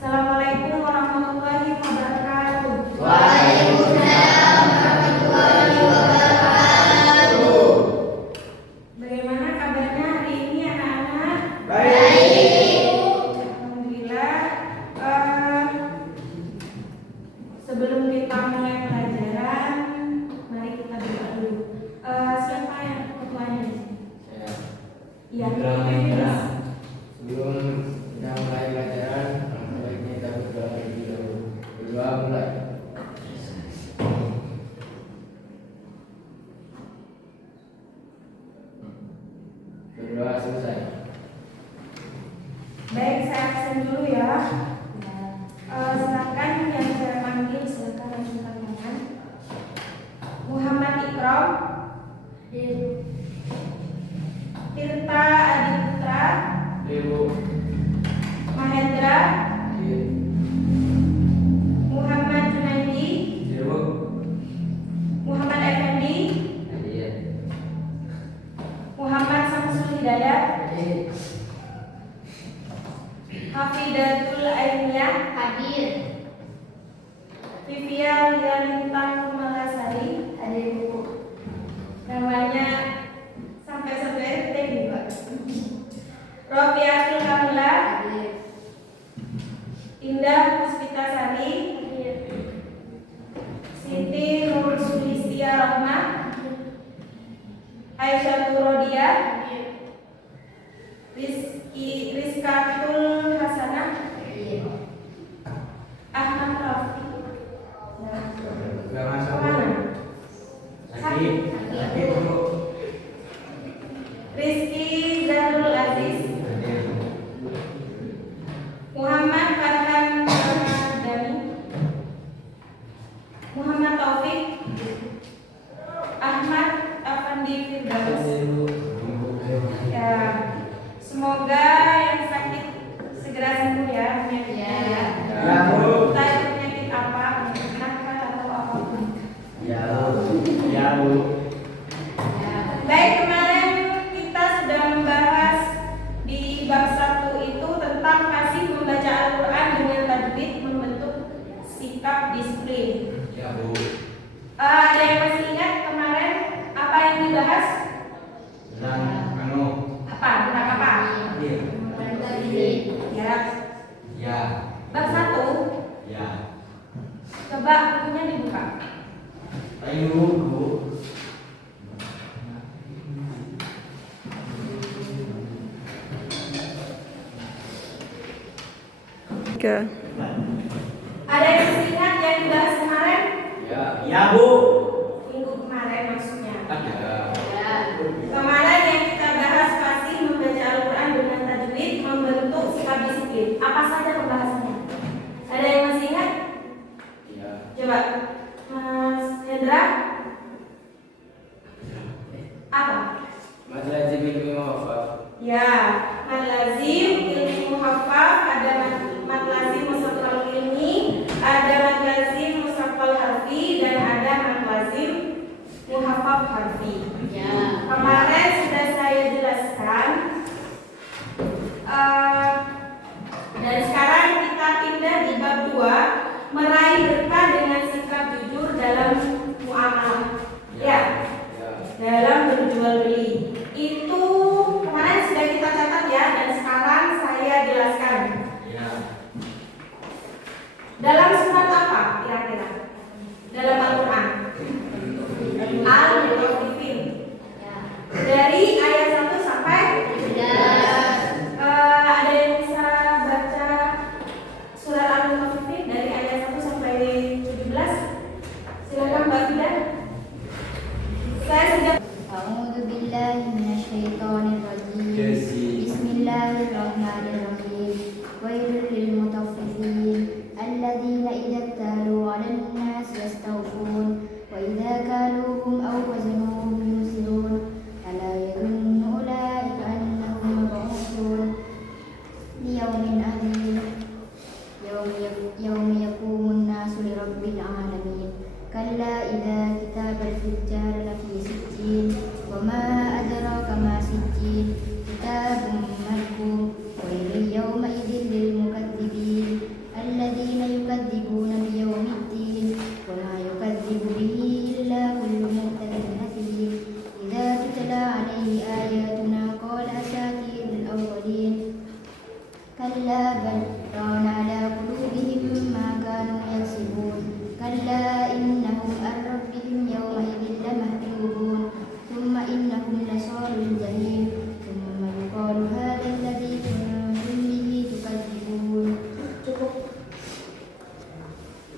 Assalamualaikum warahmatullahi wabarakatuh. Waalaikumsalam warahmatullahi wabarakatuh. Bagaimana kabarnya hari ini anak-anak? Baik. Alhamdulillah. Sebelum kita mulai pelajaran, mari kita berdoa dulu. Siapa yang ketuanya di sini? Saya. Iya. Sebelum kita mulai pelajaran, baiknya kita berdoa terlebih dahulu. Berdoa mulai. Berdoa selesai. Baik, saya absen dulu ya. Silakan yang saya panggil, silakan lanjutkan tangan. Muhammad Ikram, Tirta Adiputra, Ibu. Mahendra, Muhammad Junaidi, Ibu. Muhammad Effendi, Muhammad Samsul Hidayat, Hafidatul Ainiyah, Hadir. Vivia Lianintang Malasari, Hadir Bu. namanya sampai RT nih Pak. Rofiatul Kamila, Hadir. Indah Puspitasari, Hadir. Siti Nur Sulistia Rahma, Aisyah Rodia, Hadir. Rizkatul Hasanah, Hadir. Ahmad Rafi. Gak masuk. Kemana? Sakit. Sakit Bu. Rizky Zarul Aziz, Muhammad Farhan Ramadhani, Muhammad Taufik, Ahmad Afandi Firdaus. Ya, semoga yang sakit segera sembuh ya penyakitnya ya. Ya, Bu. Entah itu penyakit apa, penyakit kanker atau apapun. Ya Bu. Ya Bu. Baik, kemarin kita sudah membahas di bab 1 itu tentang fasih membaca Al-Quran dengan tajwid membentuk sikap disiplin. Ya Bu. Ada yang masih ingat kemarin apa yang dibahas? Dan anu. Apa? Tentang apa? Iya. Hadir. Ya, Ya. bab 1. Ya. Coba bukunya dibuka. Ayo Bu. Ada yang masih ingat yang dibahas kemarin? Ya. Ya Bu. Minggu kemarin maksudnya. Ada. Ya. Kemarin yang kita bahas fasih membaca Al-Quran dengan tajwid membentuk sikap disiplin. Apa saja pembahasannya? Ada yang masih ingat? Ya. Coba, Mas Hendra. Apa? Masalah ilmu hafal. Ya, mad lazim, ilmu muhaffaz, ada mad lazim musaqqal ilmi, ada mad lazim musaqqal harfi, dan ada mad lazim muhaffaz harfi. Ya. Kemarin sudah saya jelaskan. Dan sekarang kita pindah di bab 2, meraih berkah dengan sikap jujur dalam muamalah. Ya, dalam berjual beli. Itu kemarin sudah kita catat ya, dan sekarang saya jelaskan. Ya. Dalam surat apa kira-kira? Dalam Al-Quran. Al-Mutaffifin. Ya. Dan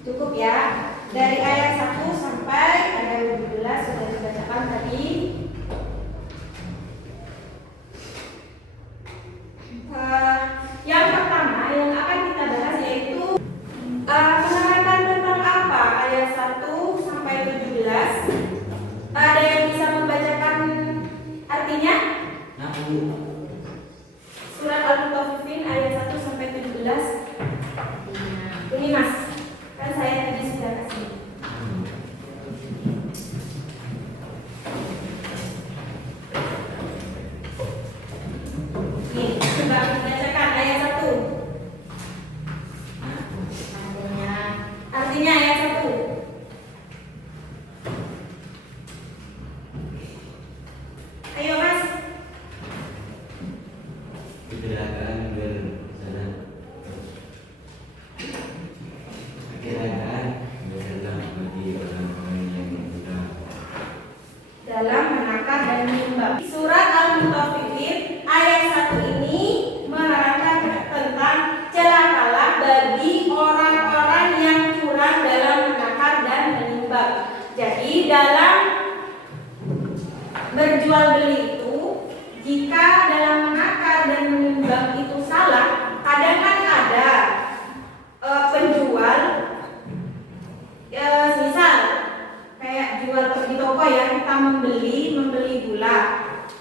Cukup ya. Dari ayat 1 sampai ayat 17 sudah dibacakan tadi. Yang pertama yang akan kita bahas yaitu penerangkan tentang apa ayat 1 sampai 17. Ada yang bisa membacakan artinya? Surat Al-Mutaffifin ayat 1 sampai 17. Ini Mas, kan saya tadi sudah kasih. Nih, coba bacakan ayat 1. Artinya ayat 1. Ayo Mas. Kecelakaan bersama kecelakaan bersama bagi orang-orang yang sudah Dalam menakar dan menimbang. Surat Al-Mutaffifin ayat 1 ini menerangkan tentang celakalah bagi orang-orang yang curang dalam menakar dan menimbang. Jadi dalam berjual beli itu, jika dalam menakar dan menimbang itu salah, kadang kan ada penjual, misal kayak jual di toko ya, kita membeli gula.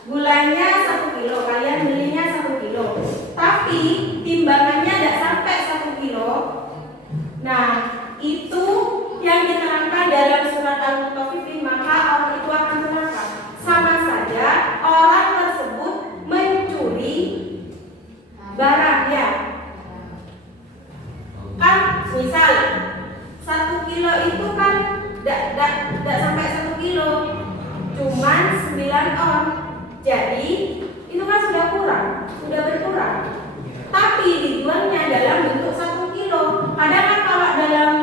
Gulanya 1 kilo, kalian belinya 1 kilo. Tapi timbangannya tidak sampai 1 kilo. Nah, itu yang diterangkan dalam surat Al-Mutaffifin, maka orang itu akan celaka. Sama saja orang tersebut mencuri barang ya. Kan misal 1 kilo itu kan tidak sampai 1 kilo, cuman 9 on. Jadi itu kan sudah berkurang. Tapi dijualnya dalam bentuk 1 kilo. Kadang kan kalau dalam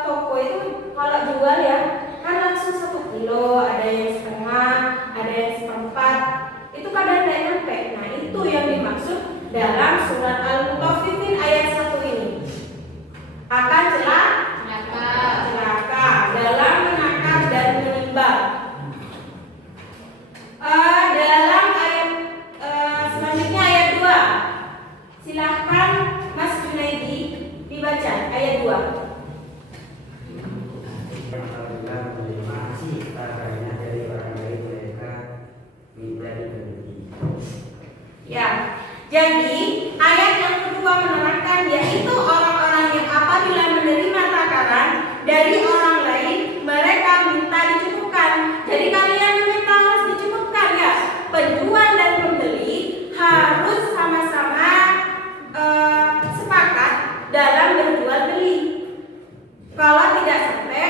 toko itu kalau jual ya kan langsung 1 kilo, ada yang setengah, ada yang seperempat. Itu kadang tidak nyampe. Nah itu yang dimaksud dalam surat Al-Mutaffifin ayat 1 ini. Akan celaka dalam menakar dan menimbang. Dalam ayat selanjutnya ayat 2. Silahkan Mas Junaidi dibaca ayat 2. Apabila menerima hartanya dari orang lain, mereka minta diganti. Ya, jadi ayat yang kedua menerangkan yaitu orang-orang yang apabila menerima takaran dari orang lain, mereka minta dicukupkan. Jadi kalian meminta harus dicukupkan ya. Penjual dan pembeli harus sama-sama sepakat dalam berjual beli. Kalau tidak sampai,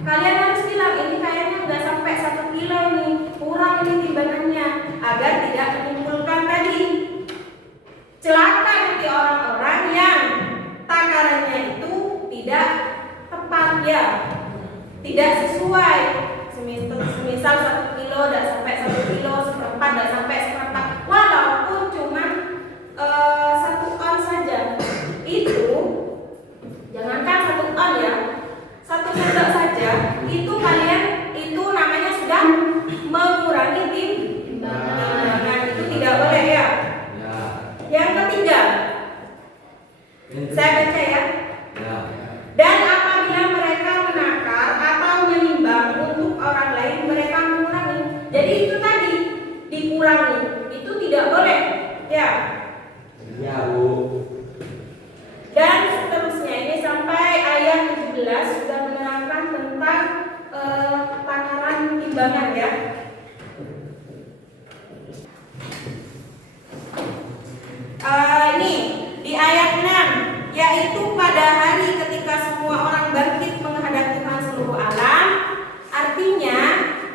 kalian harus bilang ini kayaknya nggak sampai 1 kilo nih, kurang ini timbangannya, agar tidak menimbulkan tadi celaka nanti orang-orang yang takarannya itu tidak tepat ya, tidak sesuai. Semisal 1 kilo tidak sampai 1 kilo, seperempat tidak sampai seperempat, walaupun cuma 1 on saja. Itu jangankan 1 on ya, 1 sendok saja, itu kalian itu namanya sudah mengurangi timbangan. Itu tidak boleh ya. Yang ketiga, saya baca ya. Dan apabila mereka menakar atau menimbang untuk orang lain, mereka mengurangi. Jadi itu tadi dikurangi, itu tidak boleh ya. Ya Bu. Dan seterusnya ini sampai ayat 17 sudah menerangkan tentang takaran timbangan ya. Ini di ayat 6, yaitu pada hari ketika semua orang bangkit menghadap Tuhan seluruh alam. Artinya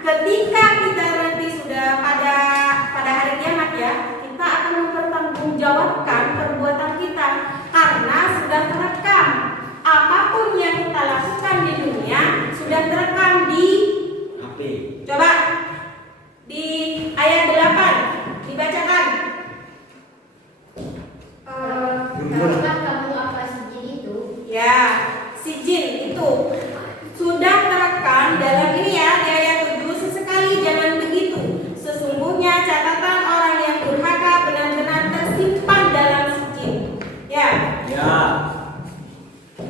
ketika kita nanti sudah pada hari kiamat ya, kita akan mempertanggungjawabkan perbuatan kita karena sudah terekam. Apapun yang kita lakukan di dunia sudah terekam di coba di ayat 8 dibacakan. Tahukah kamu apa sejenis Ya.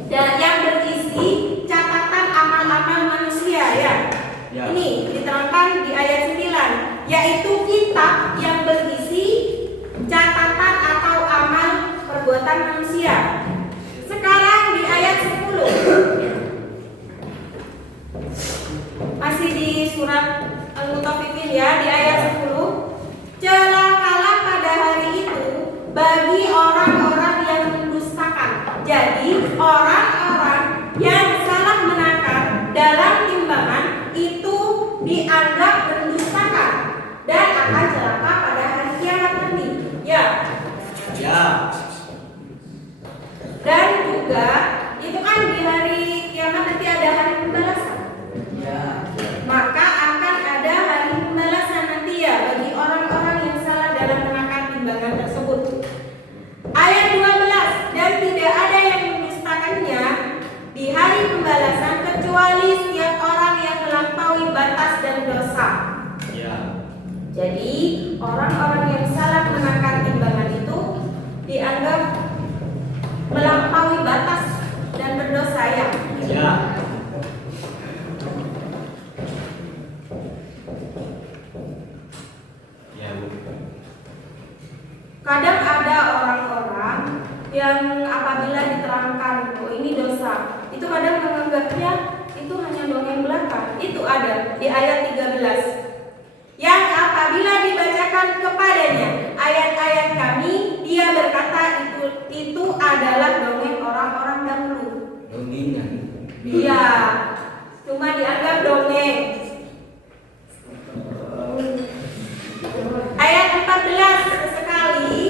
Dan yang berisi catatan amal-amal manusia ya. Ya. Ini diterangkan di ayat 9, yaitu kitab yang berisi catatan atau amal perbuatan manusia. Sekarang di ayat 10. Masih di surat Al-Mutaffifin ya, di ayat 10. Celakalah pada hari itu bagi orang-orang yang mendustakan. Jadi orang-orang yang salah menakar dalam timbangan itu dianggap mendustakan dan akan celaka pada hari kiamat nanti. Ya. Ya. Dan juga itu kan di hari kiamat nanti ada hari pembalasan. Ya. Maka akan ada hari pembalasan nanti ya bagi orang-orang yang salah dalam menakar timbangan tersebut. Ayat 12, dan tidak ada yang mendustakannya di hari pembalasan kecuali setiap orang yang melampaui batas dan dosa. Ya. Jadi orang-orang yang salah menakar timbangan itu dianggap melampaui batas dan berdosa ya. Ya. Ya, Bu. Kadang ada orang-orang yang apabila diterangkan oh ini dosa, itu kadang menganggapnya itu hanya dongeng belaka. Itu ada di ayat 13. Yang apabila dibacakan kepadanya ayat-ayat kami, dia berkata itu adalah dongeng orang-orang dahulu. Dongengnya. Iya, cuma dianggap dongeng. Ayat 14 sekali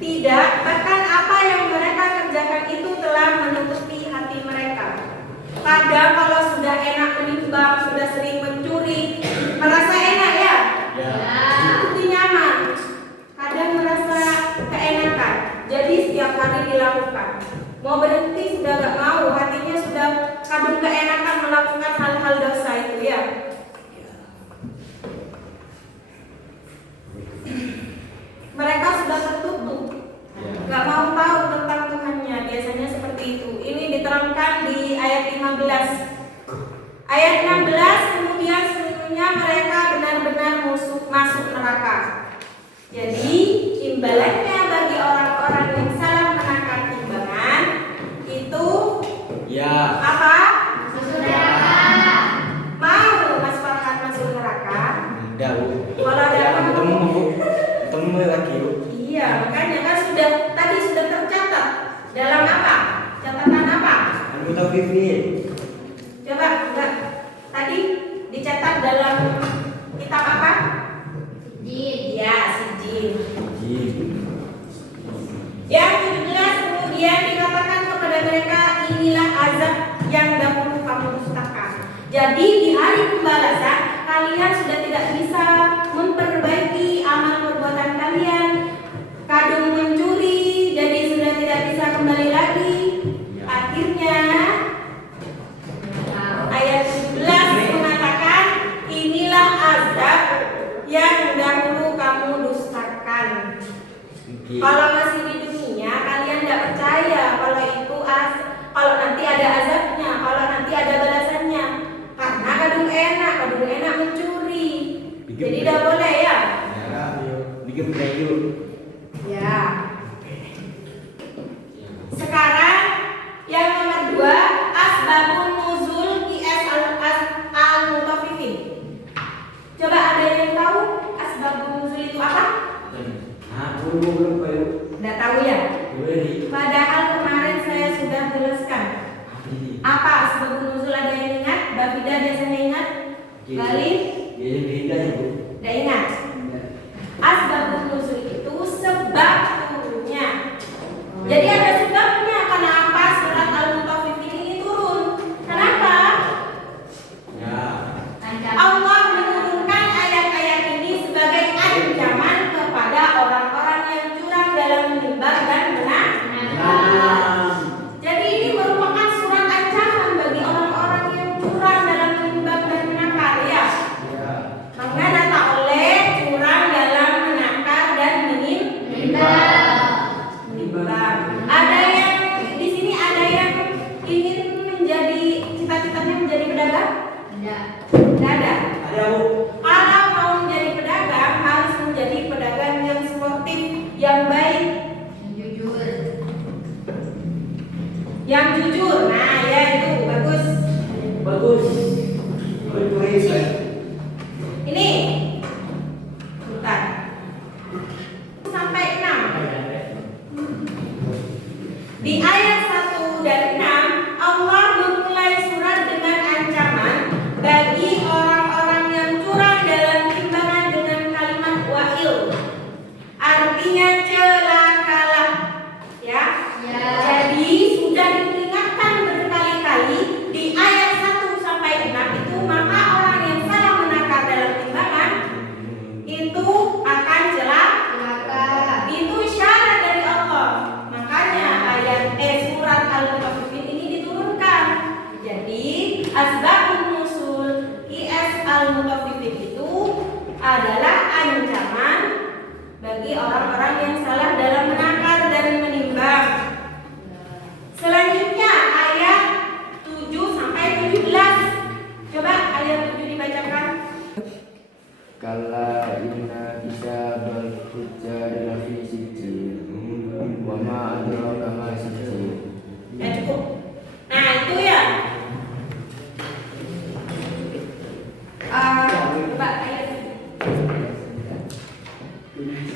tidak, bahkan apa yang mereka kerjakan itu telah menutupi hati mereka. Kadang kalau sudah enak menimbang, sudah sering mencuri, merasa enak ya? Ya. Itu nyaman. Kadang merasa keenakan, jadi setiap hari dilakukan. Mau berhenti sudah gak mau, hatinya sudah kadung keenakan melakukan hal-hal dosa itu ya. Mereka sudah tertutup, gak mau tahu tentang Tuhannya. Biasanya seperti itu. Ini diterangkan di ayat 15. Ayat 16, kemudian sesungguhnya mereka benar-benar masuk neraka. Jadi imbalannya bagi orang-orang yang salah menakar timbangan itu Ya. apa? Masuk neraka. Mau Mas Farhan masuk neraka? Enggak, Bu. Walau Ya, dalam ketemu, Bu. Ketemu lagi, Bu. Iya, makanya kan tadi sudah tercatat dalam apa? Catatan apa? Al-Mutaffifin. Coba enggak. Tadi dicatat dalam kitab apa? Jin. Ya, Sijil. Jin. Yang 17 kemudian dikatakan kepada mereka inilah azab yang dahulu kamu dustakan. Jadi di hari pembalasan kalian sudah tidak bisa memperbaiki amal perbuatan kalian. Kadung mencuri, jadi sudah tidak bisa kembali lagi. Akhirnya ayat 17 mengatakan inilah azab yang dahulu kamu dustakan. Kalau masih di dunia kalian tidak percaya kalau itu kalau nanti ada azabnya, kalau nanti ada balasannya. Karena kadung enak mencuri. Jadi tidak boleh ya. Ya. Bikin baju. Ya. Sekarang yang nomor 2, asbabun nuzul qiyas al-mutaffifin. Coba ada yang tahu asbabun nuzul itu apa? Nah, belum Pak. Tidak tahu ya? Boleh. Padahal kemarin saya sudah jelaskan. Apa asbabun nuzul, ada yang ingat? Babida biasanya ingat? Galih? Jadi beda ya, Bu. Tidak ingat? Asbabun nuzul itu sebab turunnya. Jadi ada sebabnya kenapa surat Al-Mutaffifin ini turun. Kenapa? Ya. Allah menurunkan ayat-ayat ini sebagai ancaman kepada orang-orang yang curang dalam menimbang dan menakar. Jadi ini merupakan surat ancaman bagi orang-orang yang curang dalam menimbang dan menakar ya. Yang jujur. Nah, ya itu bagus. Bagus. Bagus. Ini. Bentar. Sampai 6. Di ayat 1 dan 6, Allah memulai surat dengan ancaman bagi orang-orang yang curang dalam timbangan dengan kalimat wa'il. Artinya celakalah. Ya. Jadi sudah diperingatkan berkali-kali di ayat 1 sampai 6 itu, maka orang yang salah menakar dalam timbangan itu akan celaka. Itu isyarat dari Allah. Makanya surat Al-Mutaffifin ini diturunkan. Jadi asbabun nuzul IS Al-Mutaffifin itu adalah ancaman bagi orang-orang yang salah dalam menakar dan menimbang. Selanjutnya ayat 7 sampai 17. Coba ayat 7 dibacakan. Kalla inna kitabal fujjari lafi sijjin wa ma adraka ma sijjin. Ya cukup. Nah itu ya. Coba ayat 7.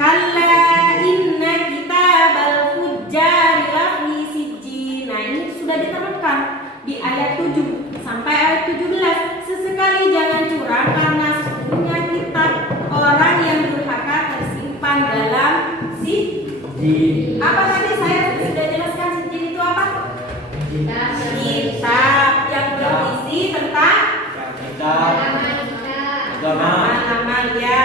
Kalla inna kitabal fujjari lafi sijjin. Nah ini sudah diterangkan di ayat 7 sampai ayat 17. Sesekali jangan curang karena sesungguhnya kitab orang yang durhaka tersimpan dalam sijjin. Apa tadi saya sudah jelaskan sijjin itu apa? Kitab yang berisi tentang amal ya.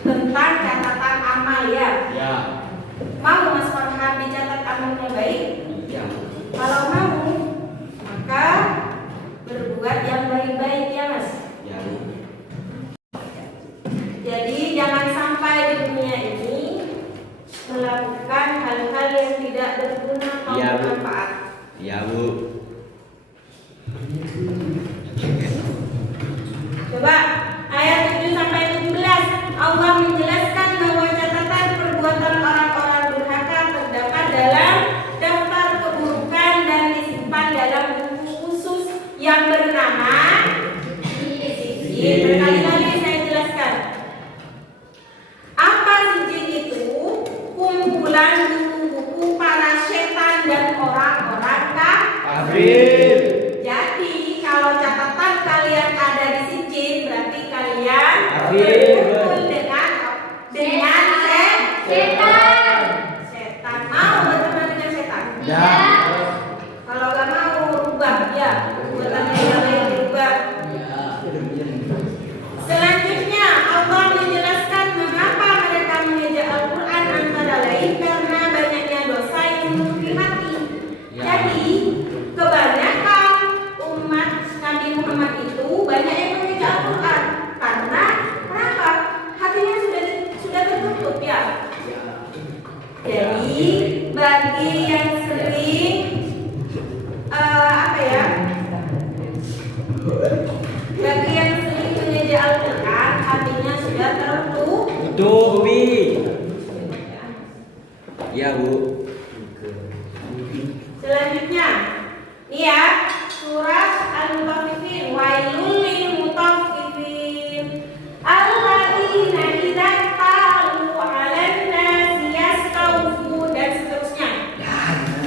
Tentang catatan amal ya. Ya. Mau Mas Farhan dicatat amalnya baik? Ya. Kalau mau, maka berbuat yang baik-baik ya Mas. Ya. Jadi jangan sampai di dunia ini melakukan hal-hal yang tidak berguna atau Iya, Bu. bermanfaat. Ya, Bu. Coba ayat 7 sampai 17. Allah menjelaskan bahwa catatan perbuatan orang-orang durhaka terdapat dalam daftar keburukan dan disimpan dalam buku khusus yang bernama sijjin. Berkali-kali saya jelaskan. Apa sijjin itu? Kumpulan buku-buku para setan dan orang-orang Kafir. Jadi kalau catatan kalian ada di sijjin, berarti kalian Kafir. berkumpul dengan setan. Setan mau berteman dengan setan. Ya. Kalau gak mau rubah ya, perbuatannya yang lain dirubah. Selanjutnya Allah menjelaskan mengapa mereka mengeja Al-Quran antara lain karena banyaknya dosa yang menutupi hati. Jadi kebanyakan umat Nabi Muhammad itu banyak yang mengeja Al-Quran karena kenapa? Hatinya sudah tertutup ya. Jadi bagi yang sering bagi yang sering mengeja Al-Quran, hatinya sudah tertutup. Tutup, Bi. Ya, Bu. Selanjutnya, nih ya, surat Al-Mutaffifin. Wailul lil mutaffifin alladzina idza qalu 'alan nasi yastawfun dan seterusnya.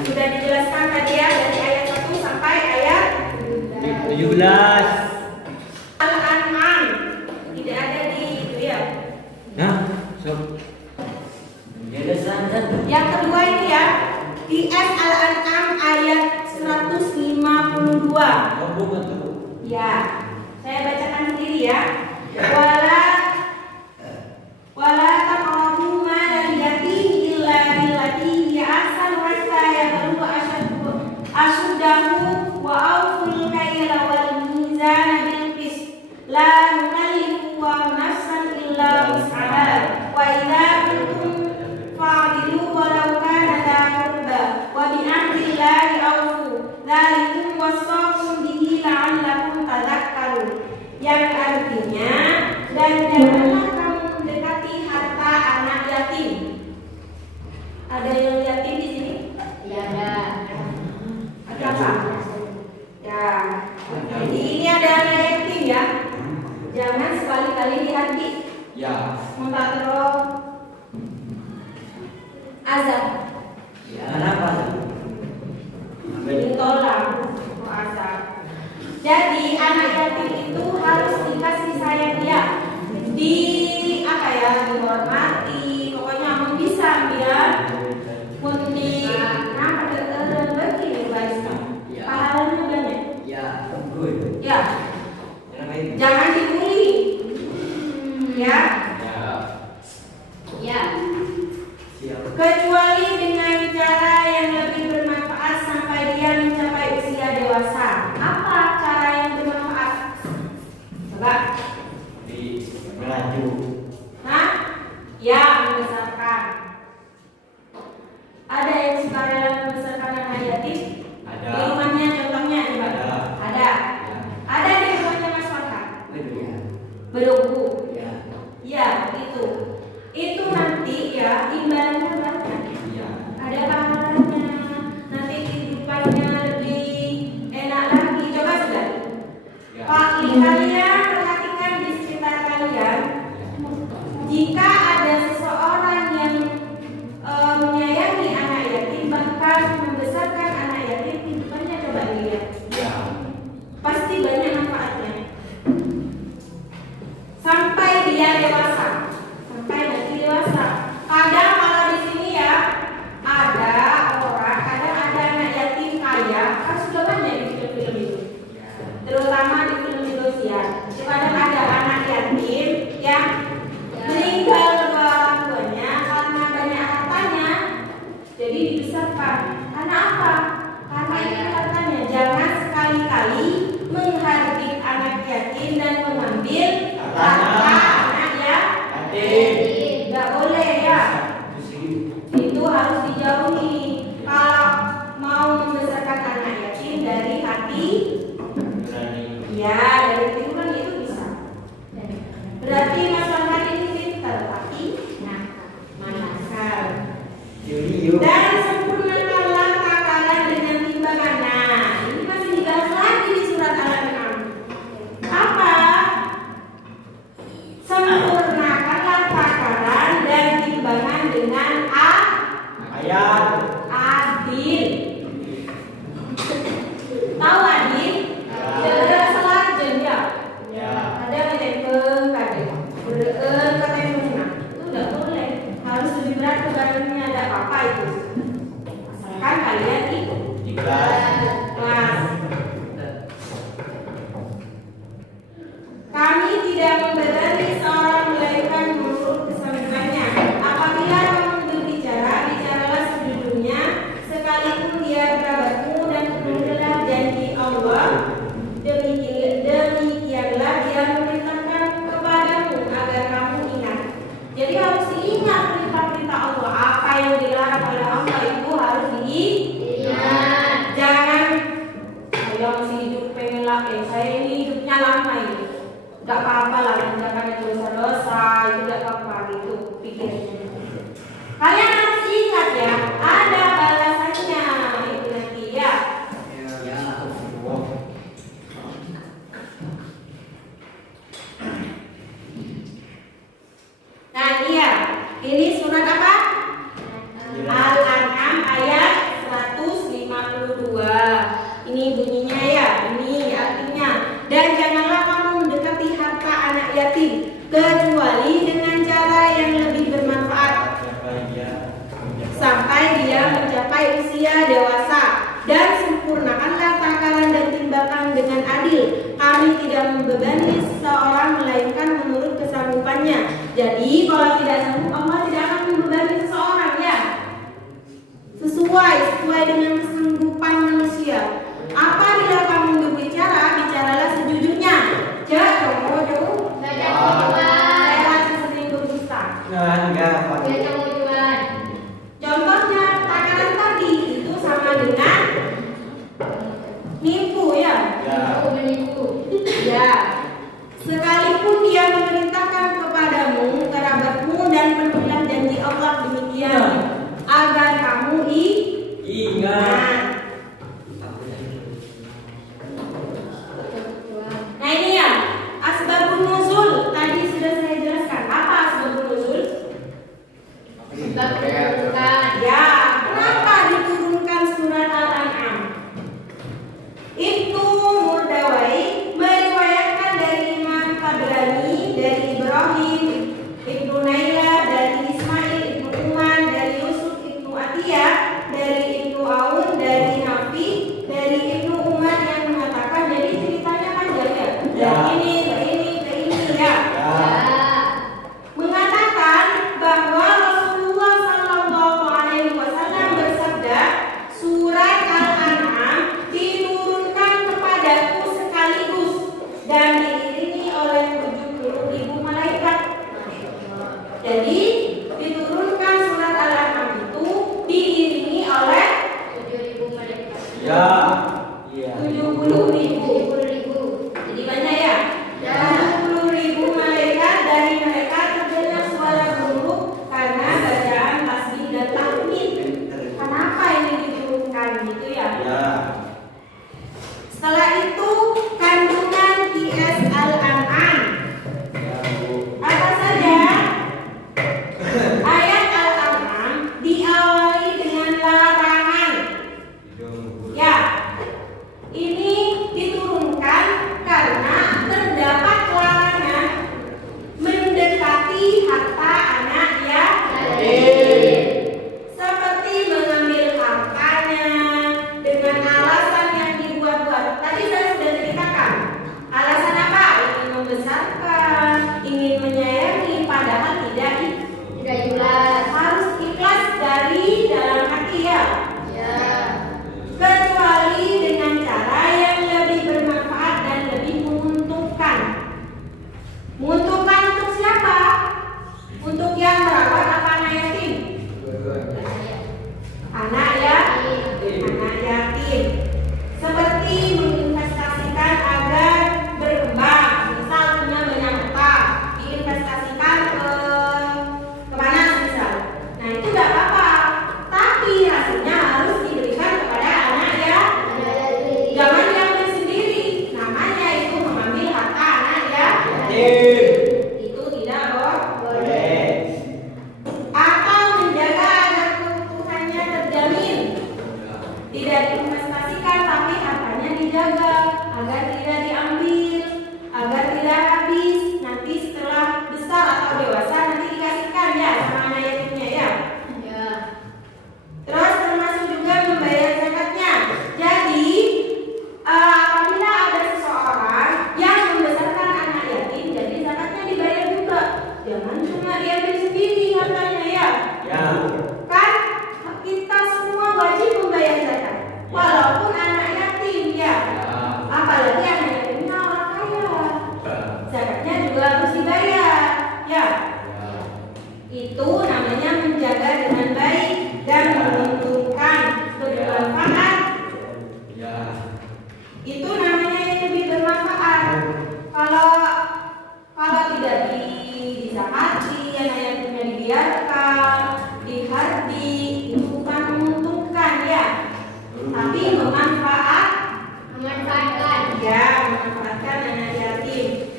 Sudah dijelaskan tadi ya dari ayat 1 sampai ayat 17. Al-An'am. Tidak ada di itu ya. Nah, sob. Yang kedua ini ya, IS Al-An'am ayat 152. Ya, saya bacakan sendiri ya. Wala taqrabu malal yatim illa billati hiya ahsan hatta yablugha ashuddahu wa awful kayla wal mizana bil qist. La nukallifu nafsan illa wus'aha. Wa idza kuntum fa'dilu walau kana dha qurba wa bi ahdillahi awfu. Dzalikum wasaqum bihi la'allakum tadhakkarun. Yang artinya, dan janganlah kamu mendekati harta sukarela membesarkan anak yatim? Ada. Di rumahnya contohnya coba. Ada. Ada. Ya. Ada di rumahnya Mas Farhan? Ya. Belum Bu. Ya. Ya, itu. Itu nanti ya imbalannya berapa? Ya. Ada pahalanya. Nanti kehidupannya lebih enak lagi. Coba sudah. Ya. Pak, kalian perhatikan di sekitar kalian. Jika ada seseorang yang menyayangi anak yatim, bahkan membesarkan anak yatim, kehidupannya coba dilihat. Ya. Pasti banyak manfaatnya. Sampai dia dewasa, sampai nanti dewasa. Kadang malah di sini ya ada orang, kadang ada anak yatim kaya, kan sudah banyak di film-film itu. Terutama di film Indosiar. Kadang ada anak yatim yang meninggal kedua orang tuanya karena banyak hartanya, jadi dibesarkan. Karena apa? Karena itu hartanya. Jangan sekali-kali menghardik anak yatim dan mengambil harta anak yatim. Tidak boleh ya. Itu harus dijauhi. Kalau mau membesarkan anak yatim dari hati, ya dari pikiran itu bisa. Berarti Mas Farhan ini pintar, tapi nakal. Dan sempurnakanlah takaran dengan timbangan. Nah, ini masih dibahas lagi di surat Al-An'am. Apa? Sempurnakanlah takaran dan timbangan dengan adil. Tahu adil? Ada selajen ya. Ada ketempeng kade. Bereen ketempeng nah. Itu enggak boleh. Harus lebih berat kebarannya, ada apa-apa itu. Asalkan kalian ikhlas. Kami tidak membebani seorang melainkan menurut kesanggupannya. Apabila kamu berbicara, bicaralah sejujurnya, sekalipun dia kerabatmu, dan penuhilah janji Allah. Demikianlah dia memerintahkan kepadamu agar kamu ingat. Jadi harus diingat perintah-perintah Allah. Apa yang dilarang oleh Allah itu harus diingat. Jangan saya masih hidup pengen lah, saya ini hidupnya lama ini. Gak apa-apa lah, mengerjakan itu dosa-dosa, itu gak apa-apa gitu pikirnya. Kalian harus ingat ya, ada balasannya itu nanti ya. Nah iya, ini surat apa? Al-An'am ayat 152. Ini bunyinya ya, ini artinya. Dan janganlah kamu mendekati harta anak yatim kecuali dengan cara yang lebih bermanfaat sampai dia mencapai usia dewasa. Dan sempurnakanlah takaran dan timbangan dengan adil. Kami tidak membebani seseorang melainkan menurut kesanggupannya. Jadi kalau tidak sanggup, Allah tidak akan membebani seseorang ya. Sesuai dengan kesanggupan manusia. Apabila kamu berbicara, bicaralah sejujurnya. Jangan bodoh. Saya sering berdusta. Contohnya takaran tadi itu sama dengan nipu ya. Ya. Sekalipun dia memerintahkan kepadamu, kerabatmu, dan penuhilah janji Allah, demikian agar kamu ingat. anak yatim. Seperti menginvestasikan agar berkembang, misal punya banyak mata, diinvestasikan kemana misal. Nah itu tidak apa-apa, tapi hasilnya harus diberikan kepada anak ya. Jangan diambil sendiri, namanya itu mengambil harta anak ya. Itu tidak boleh. Atau menjaga agar keutuhannya terjamin, tidak diinvestasikan tapi hartanya dijaga agar tidak diambil, agar tidak habis nanti setelah besar atau dewasa nanti dikasihkan ya sama anak yatimnya ya. Terus termasuk juga membayar zakatnya. Jadi apabila ada seseorang yang membesarkan anak yatim, jadi zakatnya dibayar juga. Jangan cuma diambil sendiri hartanya ya. Kan kita semua wajib membayar zakat, walaupun anak yatim ya. Apalagi anak yatimnya orang kaya, zakatnya juga harus dibayar ya. Itu namanya menjaga dengan baik dan menguntungkan, bermanfaat. Itu namanya yang lebih bermanfaat. Kalau tidak dizakati, anak yatimnya dibiarkan, dihardi, itu bukan menguntungkan ya, tapi memanfaatkan ya, memanfaatkan anak yatim.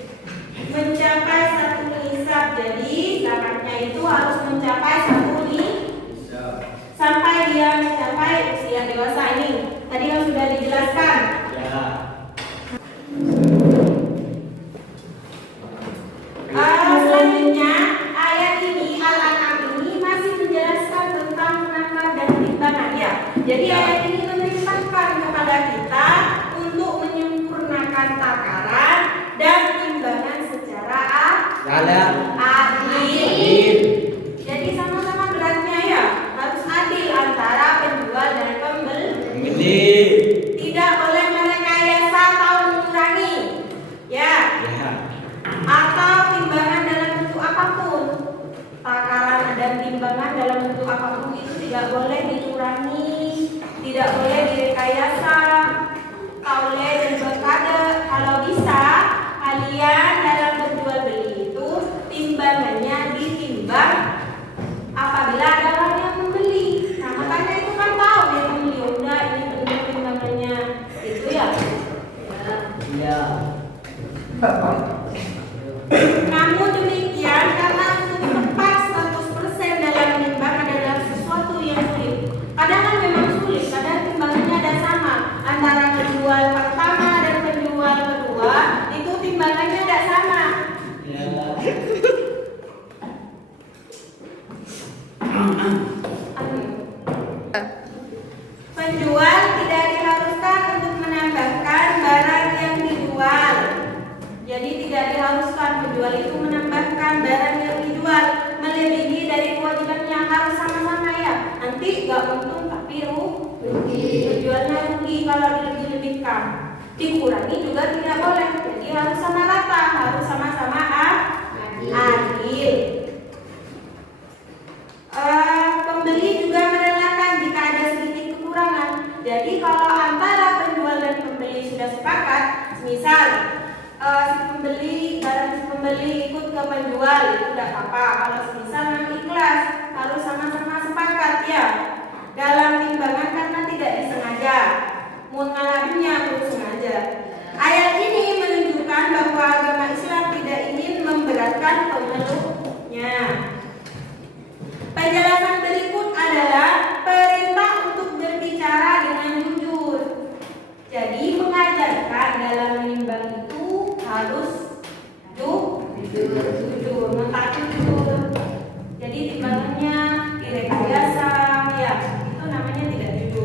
Mencapai satu nisab, jadi zakatnya itu harus mencapai satu nisab sampai dia mencapai usia dewasa. Ini tadi yang sudah dijelaskan. Selanjutnya ayat ini, Al-An'am ini masih menjelaskan tentang penakar dan timbangan ya. Jadi ayat ini memerintahkan kepada kita untuk menyempurnakan takaran dan timbangan secara adil. Jadi sama-sama beratnya ya, harus adil antara penjual dan pembeli. Tidak boleh merekayasa atau mengurangi ya. Atau timbangan dalam bentuk apapun, takaran dan timbangan dalam bentuk apapun itu tidak boleh dikurangi, tidak boleh direkayasa, oleh dan berkade. Kalau bisa kalian dalam berjual beli itu timbangannya ditimbang apabila ada orang yang membeli. Nah makanya itu kan tahu yang membeli, udah ini benar timbangannya itu ya. Namun demikian, karena untuk tepat 100% dalam menimbang adalah sesuatu yang sulit. Kadang kan memang sulit, kadang timbangannya ada sama antara penjual pertama dan penjual kedua, itu timbangannya tidak sama. Penjual tidak diharuskan untuk menambahkan barang yang dijual. Jadi tidak diharuskan penjual itu menambahkan barang yang dijual melebihi dari kewajiban yang harus sama-sama ya. Nanti nggak untung tapi rugi. Penjualnya rugi kalau dilebih-lebihkan. Dikurangi juga tidak boleh. Jadi harus sama rata, harus sama-sama adil. Pembeli juga merelakan jika ada sedikit kekurangan. Jadi kalau antara penjual dan pembeli sudah sepakat, misal si pembeli ikut ke penjual, itu tidak apa-apa. Kalau semisal memang ikhlas, harus sama-sama sepakat ya. Dalam timbangan karena tidak disengaja, mengalaminya pun sengaja. Ayat ini menunjukkan bahwa agama Islam tidak ingin memberatkan pemeluknya. Penjelasan berikut adalah perintah untuk berbicara dengan jujur. Jadi mengajarkan dalam menimbang itu harus jujur, mentaati jujur. Jadi timbangannya direkayasa, ya itu namanya tidak jujur.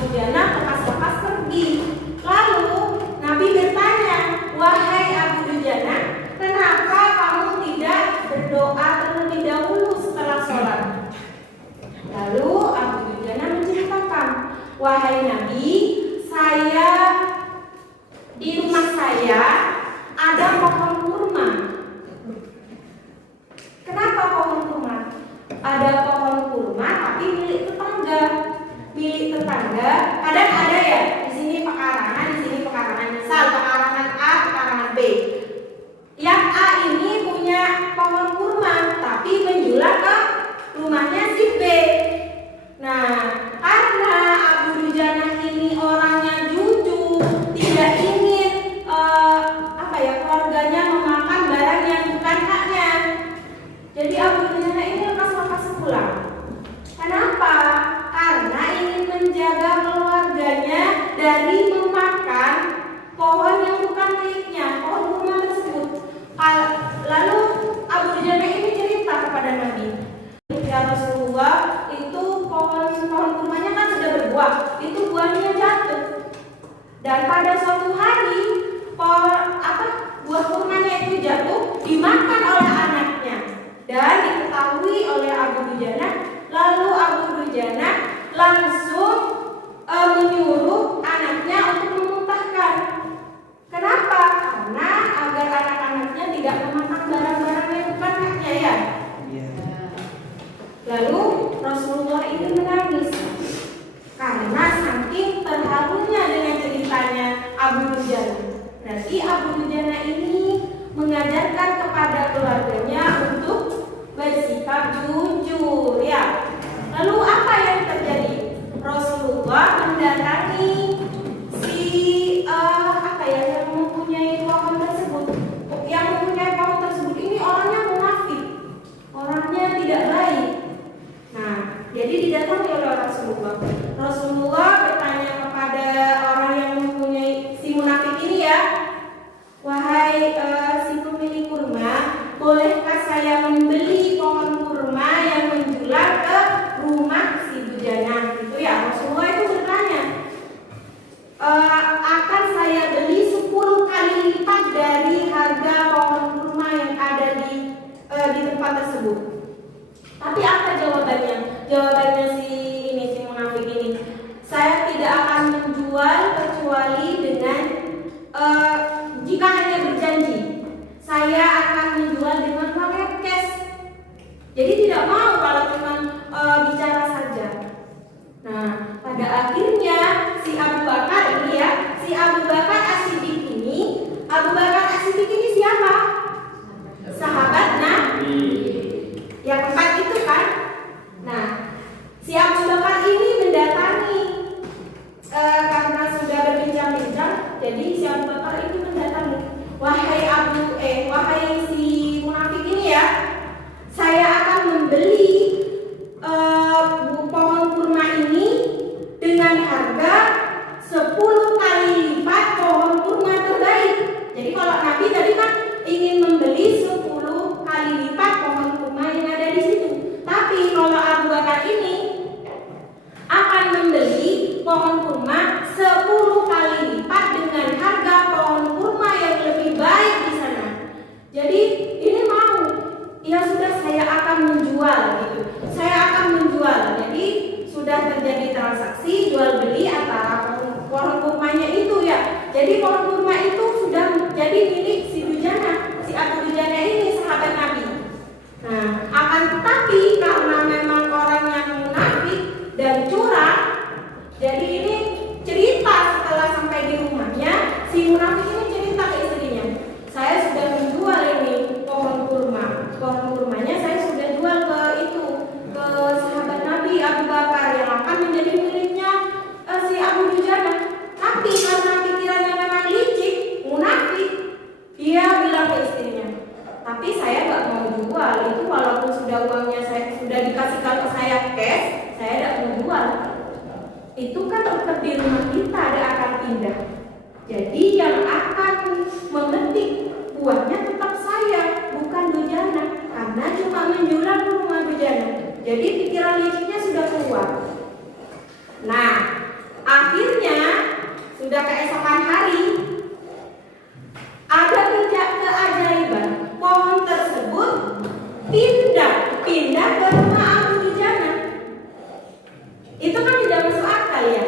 Dujana lepas-lepas pergi. Lalu Nabi bertanya, wahai Abu Dujana, kenapa kamu tidak berdoa terlebih dahulu setelah sholat? Lalu Abu Dujana menceritakan, wahai Nabi, di rumah saya ada pohon kurma. Kenapa pohon kurma? Ada pohon kurma tapi milik tetangga. Milik tetangga. Kadang ada ya, di sini pekarangan, di sini pekarangan. Misal pekarangan A, pekarangan B. Yang A ini punya pohon kurma tapi menjual ke rumahnya si B. Nah, karena Abu Dujana ini orangnya jujur, tidak ingin keluarganya memakan barang yang bukan haknya. Jadi Abu Dujana ini lepas-lepas pulang. Kenapa? Karena ingin menjaga keluarganya dari memakan pohon yang bukan miliknya, pohon kurma tersebut. Lalu Abu Dujana ini cerita kepada Nabi, ya Rasulullah, itu pohon kurmanya kan sudah berbuah, itu buahnya jatuh. Dan pada suatu hari buah kurmanya itu jatuh dimakan oleh anaknya dan diketahui oleh Abu Dujana. Lalu Abu Dujana langsung menyuruh anaknya untuk memuntahkan. Kenapa? Karena agar anak-anaknya tidak memakan barang-barang yang bukan haknya ya. Lalu Rasulullah itu menangis karena saking terharunya dengan ceritanya Abu Dujana. Berarti Abu Dujana ini mengajarkan kepada keluarganya untuk bersikap jujur ya. Lalu apa yang terjadi? Rasulullah mendatangi yang mempunyai pohon tersebut. Yang mempunyai pohon tersebut ini orangnya munafik, orangnya tidak baik. Nah, jadi didatangi oleh Rasulullah. Rasulullah bertanya kepada orang yang mempunyai si munafik ini ya, wahai si pemilik kurma, bolehkah saya membeli pohon kurma yang menjual ke rumah si Dujana? Gitu ya. Rasulullah itu bertanya, akan saya beli 10 kali lipat dari harga pohon kurma yang ada di tempat tersebut. Tapi apa jawabannya? Jawabannya si munafik ini, saya tidak akan menjual kecuali dengan jika hanya berjanji. Saya akan menjual dengan paket cash. Jadi tidak mau kalau cuma bicara saja. Nah, pada akhirnya si Abu Bakar ini ya, si Abu Bakar As-Siddiq ini siapa? Sahabat Nabi. Yang keempat itu kan. Nah, si Abu Bakar ini mendatangi karena sudah berbincang-bincang. Jadi si Abu Bakar itu mendatangi, wahai si munafik ini ya, saya akan membeli pohon kurma ini dengan harga 10 kali lipat pohon kurma terbaik. Jadi kalau Nabi tadi kan ingin membeli 10 kali lipat pohon kurma yang ada di situ. Tapi kalau Abu Bakar ini akan membeli pohon kurma 10 kali lipat dengan harga pohon kurma yang lebih baik di sana. Jadi ini mau, ya sudah saya akan menjual gitu. Saya akan menjual. Jadi sudah terjadi transaksi jual beli antara pohon kurmanya itu ya. Jadi pohon kurma itu sudah jadi milik si Dujana, si Abu Dujana ini sahabat Nabi. Nah, akan tetapi karena memang orang yang munafik dan curang, jadi ini cerita setelah sampai di rumahnya, si munafik ini cerita ke istrinya, saya sudah menjual ini pohon kurmanya saya sudah jual ke sahabat Nabi Abu Bakar yang akan menjadi miliknya si Abu Dujana. Tapi karena pikirannya memang licik, munafik, dia bilang ke istrinya, tapi saya nggak mau jual itu, walaupun sudah uangnya saya sudah dikasihkan ke saya cash, saya tidak mau jual. Itu kan tetap di rumah kita, ada akan pindah. Jadi yang akan memetik buahnya tetap saya, bukan Dujana, karena cuma menjual ke rumah Dujana. Jadi pikiran liciknya sudah keluar. Nah, Akhirnya sudah keesokan hari ada keajaiban, pohon tersebut pindah ke rumah Abu Dujana. Itu kan tidak masuk akal ya.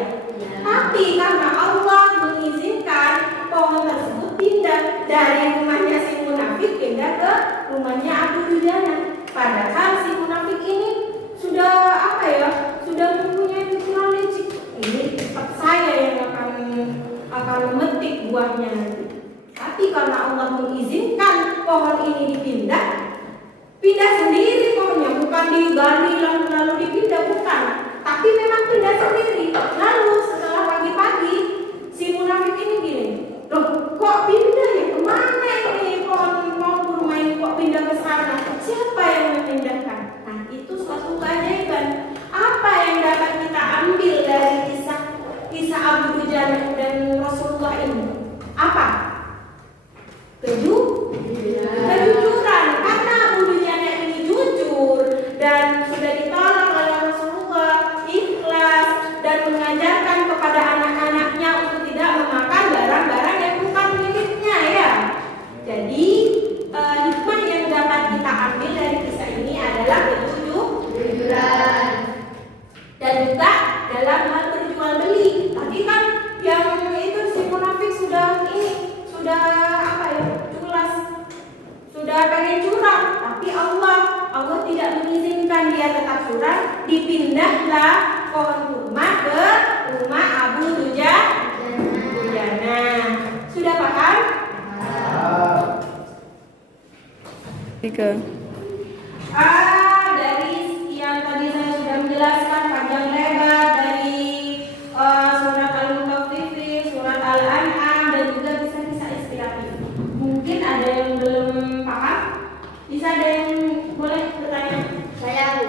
Tapi karena Allah mengizinkan pohon tersebut pindah dari rumahnya si munafik pindah ke rumahnya Abu Dujana. Padahal si munafik ini sudah sudah mempunyai pikiran licik. Ini tetap saya yang akan memetik buahnya nanti. Tapi karena Allah mengizinkan pohon ini pindah sendiri pohonnya, bukan digali lalu dipindah, bukan. Tapi memang pindah sendiri. Lalu setelah pagi-pagi si munafik ini gini, loh kok pindah ya, kemana ini pohon kurma ini kok pindah ke sana? Siapa yang memindahkan? Nah itu suatu keajaiban. Apa yang dapat kita ambil dari kisah Abu Dujana dan Rasulullah ini? Apa? Kejujuran. Karena Abu Dujana ini jujur dan sudah ditolong oleh Rasulullah, ikhlas dan mengajarkan kepada anak-anaknya untuk tidak memakan barang-barang yang bukan miliknya ya. Jadi hikmah yang dapat kita ambil dari kisah ini adalah kejujuran dan juga dalam hal berjual beli. Tadi kan yang itu si munafik sudah jelas sudah pengen curang, tapi Allah tidak mengizinkan dia tetap curang. Dipindahlah pohon kurma ke rumah Abu Dujana. Sudah paham? Dari yang tadi saya sudah menjelaskan panjang lebar dari surat Al-Mutaffifin, surat Al-An'am dan juga kisah-kisah inspiratif. Mungkin ada yang belum paham? Bisa ada yang boleh bertanya? Saya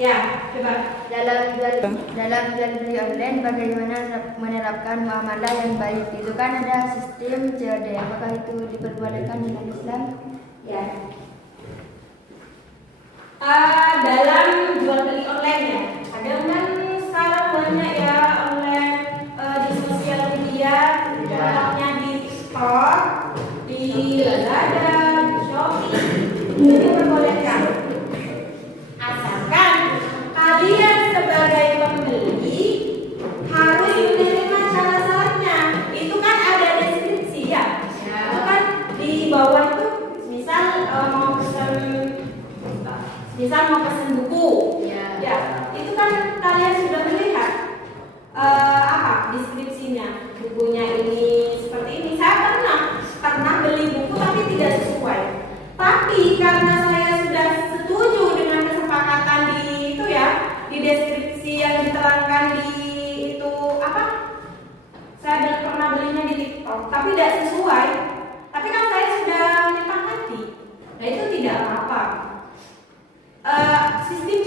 Ya, coba. dalam jual beli online bagaimana menerapkan muamalah yang baik? Itu kan ada sistem COD. Apakah itu diperbolehkan dengan Islam? Ya. Dalam jual beli online ya, ada kan sekarang banyak ya online di sosial media, contohnya di TikTok, di Lazada, di Shopee, itu diperbolehkan. Asalkan kalian sebagai pembeli harus menerima syarat-syaratnya. Itu kan ada deskripsi ya. Itu kan di bawah itu misal mau pesan buku, ya itu kan kalian sudah melihat deskripsinya, bukunya ini seperti ini. Saya pernah beli buku tapi tidak sesuai. Tapi karena saya sudah setuju dengan kesepakatan di itu ya, di deskripsi yang diterangkan di itu saya pernah belinya di TikTok, tapi tidak sesuai. Tapi kan saya sudah menyepakati, nah itu tidak apa-apa. Sistem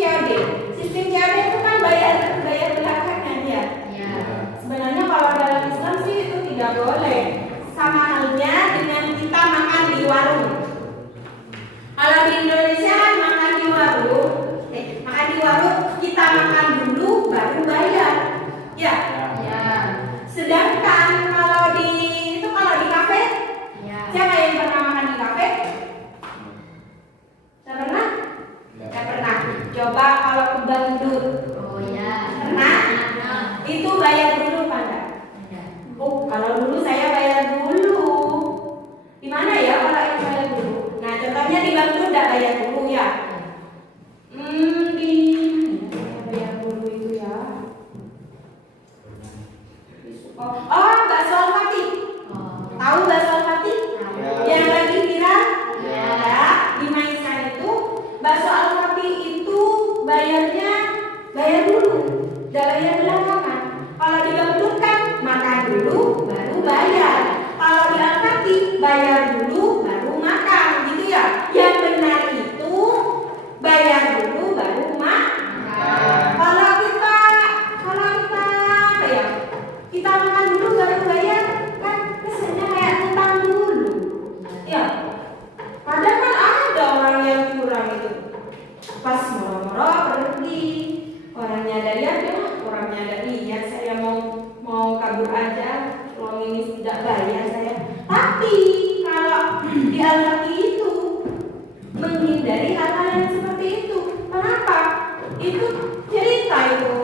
COD itu kan bayar belakangan ya. Sebenarnya kalau dalam Islam sih itu tidak boleh. Sama halnya dengan kita makan di warung. Kalau di Indonesia kan makan di warung kita makan dulu baru bayar. Ya. Sedangkan kalau di kafe, siapa yang pernah makan di kafe? Saya pernah? Saya pernah. Coba kalau ke Bandung. Pernah? Itu bayar dulu pada? Oh, kalau dulu saya bayar dulu. Di mana ya kalau yang bayar dulu? Nah, contohnya di Bandung udah bayar dulu ya. Di bayar dulu itu ya. Bakso Al-Fatih. Tahu bakso Al-Fatih? Yang lagi viral? Ya, di Maisan itu bakso Al-Fatih itu bayar dulu, udah bayar belakangan. Kalau di Bandung kan makan dulu baru bayar. Kalau di Al-Fatih bayar dulu baru makan, gitu ya. Yang benar itu bayar dulu baru makan. Kalau kita makan dulu baru bayar, kan kesannya kayak utang dulu. Ya. Padahal kan ada orang yang kurang itu. Pas moro-moro pergi, orangnya ada lihat ya, orangnya itu cerita itu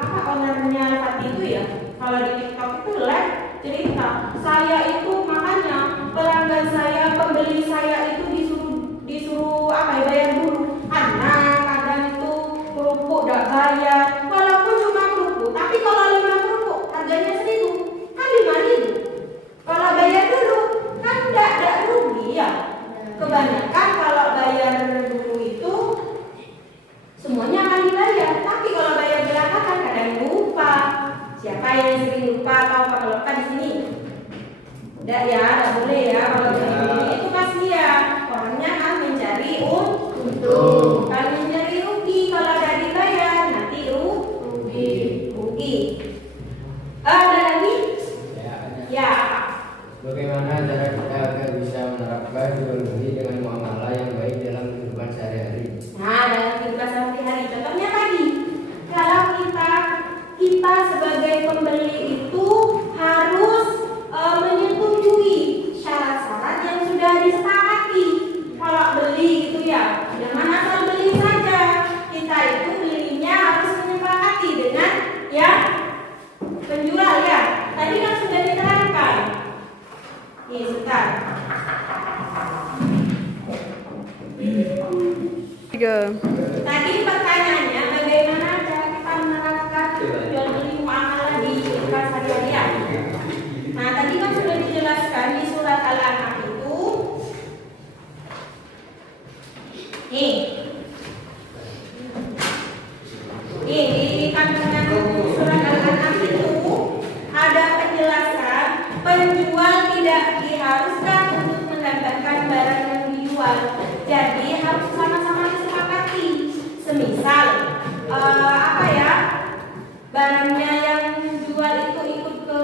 apa ownernya Fatih itu ya, kalau di TikTok itu live cerita, saya itu makanya pelanggan saya, pembeli saya itu disuruh apa ya, bayar dulu karena kadang itu kerupuk gak bayar, walaupun cuma kerupuk, tapi kalau 5 kerupuk harganya 1.000 kan 5.000, kalau bayar dulu kan gak rugi ya. Kebanyakan kalau bayar dulu itu semuanya akan dibayar, tapi kalau bayar belakangan kadang lupa. Siapa yang sering lupa atau apa? Kalau kan di sini tidak ya, tidak boleh ya. Kalau begini itu kasihan, orangnya kan mencari untung, bukan mencari rugi. Kalau tidak dibayar nanti rugi. Ada lagi? Ya. Bagaimana cara kita agar bisa menerapkan jual beli dengan muamalah yang baik dalam kehidupan sehari-hari? Nah, dalam kehidupan sehari-hari, contohnya tadi, kalau kita sebagai pembeli itu harus menyetujui syarat-syarat yang sudah disepakati. Kalau beli itu ya, jangan asal beli saja. Kita itu belinya harus menyepakati dengan ya penjual ya. Tadi kan sudah diterangkan. Nih, sebentar. Tadi pertanyaannya bagaimana cara kita menerapkan jual beli muamalah di kehidupan sehari-hari. Nah, tadi kan sudah dijelaskan di surat Al-An'am itu. Nih di kandungan surat Al-An'am itu ada penjelasan penjual tidak diharuskan untuk mendapatkan barang yang dijual. Jadi harus sama-sama disepakati. Semisal apa ya, barangnya yang jual itu ikut ke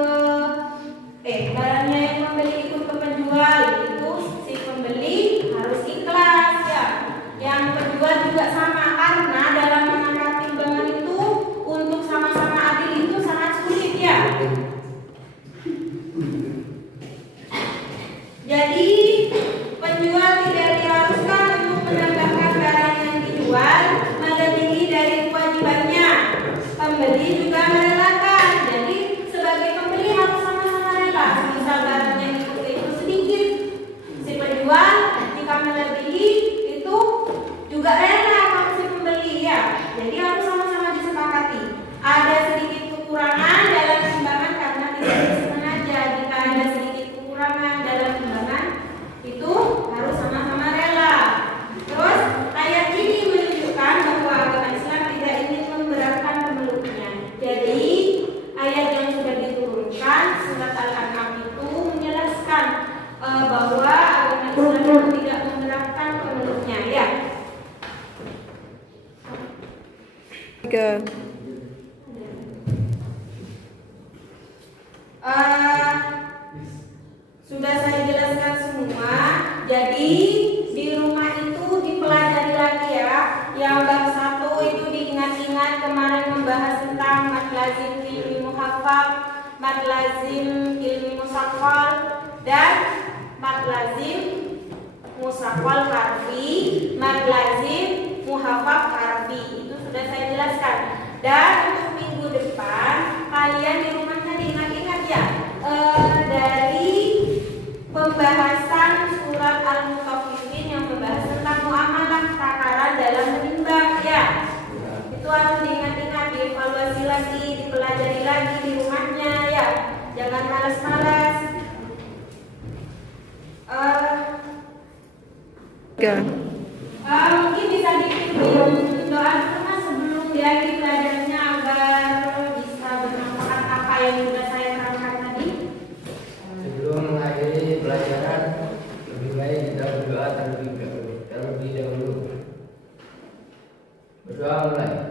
barangnya yang membeli ikut ke penjual, itu si pembeli harus ikhlas ya. Yang penjual juga sama, karena dalam menangkap timbangan itu untuk sama-sama adil itu sangat sulit ya. Jadi penjual tidak diharuskan untuk mendapatkan barang yang dijual melebihi dari kewajibannya. Pembeli juga merelakan. Jadi sebagai pembeli harus sama-sama rela. Misal barangnya itu sedikit, si penjual jika melebihi itu juga rela kalau si pembeli ya. Jadi harus sama-sama disepakati. Ada sedikit kekurangan dalam timbangan karena tidak disengaja. Jika ada sedikit kekurangan dalam timbangan itu harus sama-sama rela. Terus ayat ini menunjukkan bahwa agama Islam tidak ingin memberatkan pemeluknya. Jadi ayat yang sudah diturunkan surat Al-An'am itu menjelaskan bahwa agama Islam tidak memberatkan pemeluknya ya. Sudah saya jelaskan semua. Jadi di rumah itu dipelajari lagi ya. Yang bab 1 itu diingat-ingat, kemarin membahas tentang mad lazim ilmi muhaffaz, mad lazim ilmi musaqqal, dan mad lazim musaqqal harfi, mad lazim muhaffaz harfi. Itu sudah saya jelaskan. Dan untuk minggu depan kalian di rumahnya diingat-ingat ya, dari pembahasan surat Al-Mutaffifin yang membahas tentang muamalah takaran dalam menimbang ya. Itu harus diingat-ingat, dievaluasi lagi, dipelajari lagi di rumahnya ya. Jangan malas-malas. Mungkin bisa dikirim doa sama sebelum diakhiri pelajarannya agar bisa bermanfaat apa yang sudah saya terangkan tadi. Sebelum mengakhiri pelajaran, lebih baik kita berdoa terlebih dahulu. Berdoa mulai.